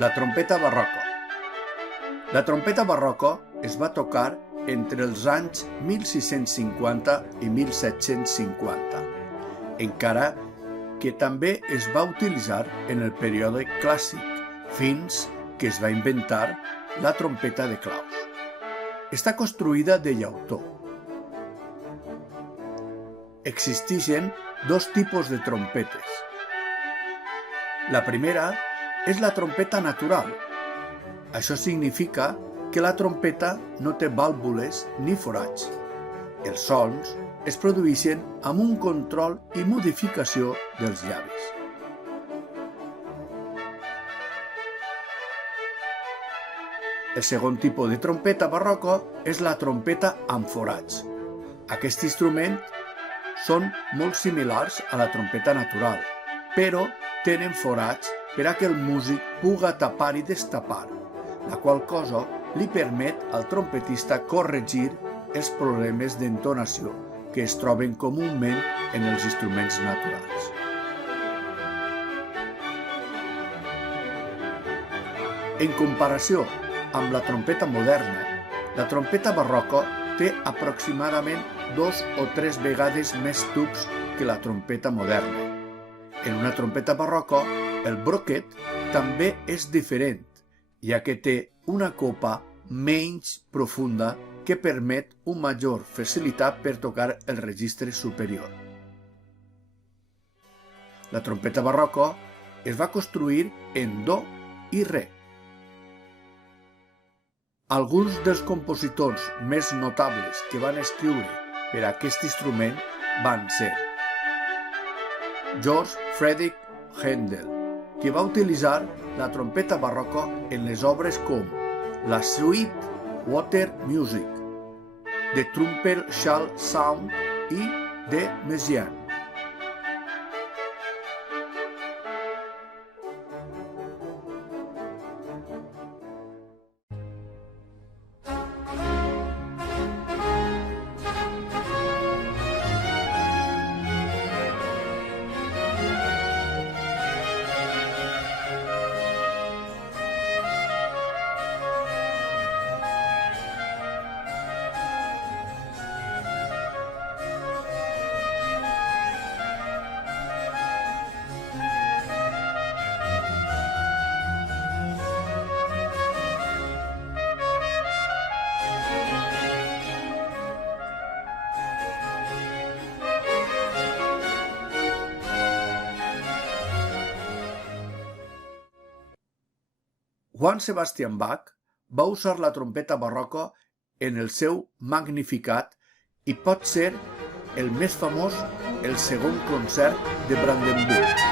La trompeta barroca. La trompeta barroca es va tocar entre els anys 1650 i 1750, encara que també es va utilitzar en el període clàssic, fins que es va inventar la trompeta de claus. Està construïda de llautó. Existeixen dos tipus de trompetes. La primera és la trompeta natural. Això significa que la trompeta no té vàlvules ni forats. Els sons es produeixen amb un control i modificació dels llavis. El segon tipus de trompeta barroca és la trompeta amb forats. Aquest instrument són molt similars a la trompeta natural, però tenen forats per a que el músic puga tapar i destapar, la qual cosa li permet al trompetista corregir els problemes d'entonació que es troben comúment en els instruments naturals. En comparació amb la trompeta moderna, la trompeta barroca té aproximadament 2 o 3 vegades més tubs que la trompeta moderna. En una trompeta barroca, el broquet també és diferent, ja que té una copa menys profunda que permet una major facilitat per tocar el registre superior. La trompeta barroca es va construir en do i re. Alguns dels compositors més notables que van escriure per a aquest instrument van ser George Friedrich Händel, que va utilitzar la trompeta barroca en les obres com la Suite Water Music, The Trumpeter Shall Sound i The Messiaen. Johann Sebastian Bach va usar la trompeta barroca en el seu Magnificat i pot ser el més famós el segon concert de Brandenburg.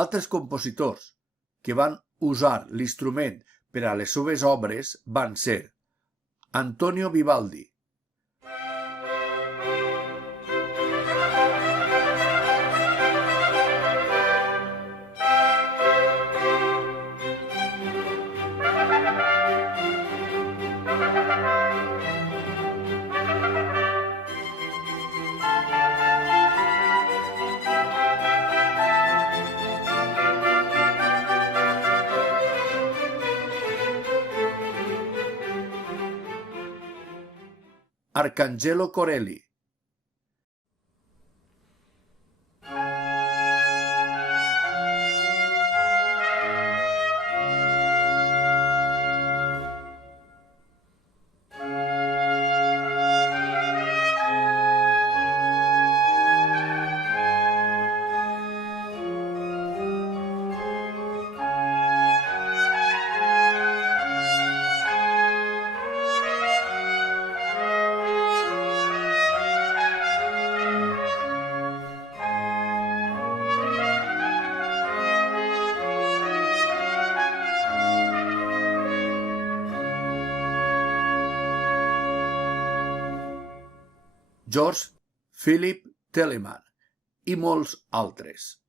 Altres compositors que van usar l'instrument per a les seves obres van ser Antonio Vivaldi, Arcangelo Corelli. George Philip Telemann i molts altres.